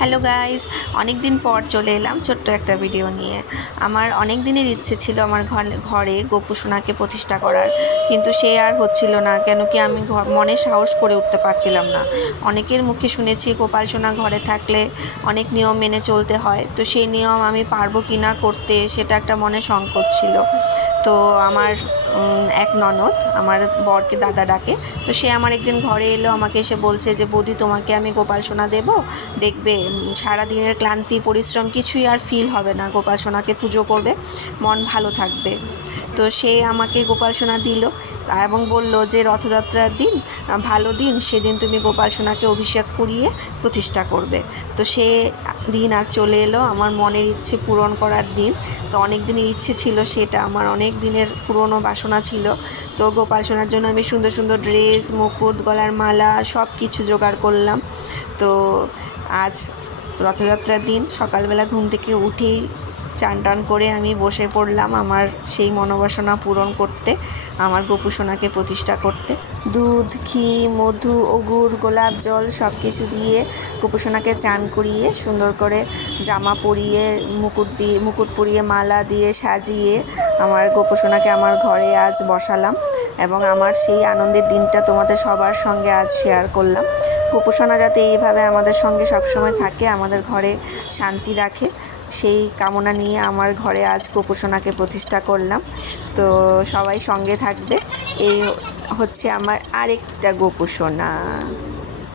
Hello guys, অনেক দিন পর চলে এলাম ছোট্ট একটা ভিডিও নিয়ে। আমার অনেক দিনের ইচ্ছে ছিল আমার ঘরে গোপু সোনাকে প্রতিষ্ঠা করার, কিন্তু সে আর হচ্ছিল না। কেন কি আমি মনে সাহস করে উঠতে পারছিলাম না। অনেকের মুখে শুনেছি গোপাল সোনা ঘরে থাকলে অনেক নিয়ম মেনে চলতে হয়, তো সেই নিয়ম আমি পারবো কি না করতে সেটা একটা মনে সংকোচ ছিল। তো আমার এক ননদ আমার বরকে দাদা ডাকে, তো সে আমার একদিন ঘরে এলো, আমাকে এসে বলছে যে বৌদি তোমাকে আমি গোপাল সোনা দেবো, দেখবে সারাদিনের ক্লান্তি পরিশ্রম কিছুই আর ফিল হবে না, গোপাল সোনাকে পুজো করবে, মন ভালো থাকবে। তো সে আমাকে গোপাল সোনা দিল এবং বলল যে রথযাত্রার দিন ভালো দিন, সেদিন তুমি গোপাল সোনাকে অভিষেক করিয়ে প্রতিষ্ঠা করবে। তো সে দিন আর চলে এলো, আমার মনের ইচ্ছে পূরণ করার দিন। তো অনেক দিনের ইচ্ছে ছিল, সেটা আমার অনেক দিনের পুরনো বাসনা ছিল। তো গোপাল সোনার জন্য আমি সুন্দর সুন্দর ড্রেস, মুকুট, গলার মালা সব কিছু জোগাড় করলাম। তো আজ রথযাত্রার দিন সকালবেলা ঘুম থেকে উঠেই চান টান করে আমি বসে পড়লাম আমার সেই মনোবাসনা পূরণ করতে, আমার গোপু সোনাকে প্রতিষ্ঠা করতে। দুধ, ঘি, মধু, অগুর, গোলাপ জল সব কিছু দিয়ে গোপু সোনাকে চান করিয়ে সুন্দর করে জামা পরিয়ে মুকুট পরিয়ে মালা দিয়ে সাজিয়ে আমার গোপু সোনাকে আমার ঘরে আজ বসালাম, এবং আমার সেই আনন্দের দিনটা তোমাদের সবার সঙ্গে আজ শেয়ার করলাম। গোপু সোনা যাতে এইভাবে আমাদের সঙ্গে সবসময় থাকে, আমাদের ঘরে শান্তি রাখে, সেই কামনা নিয়ে আমার ঘরে আজ গোপু সোনাকে প্রতিষ্ঠা করলাম। তো সবাই সঙ্গে থাকবে। এই হচ্ছে আমার আরেকটা গোপু সোনা।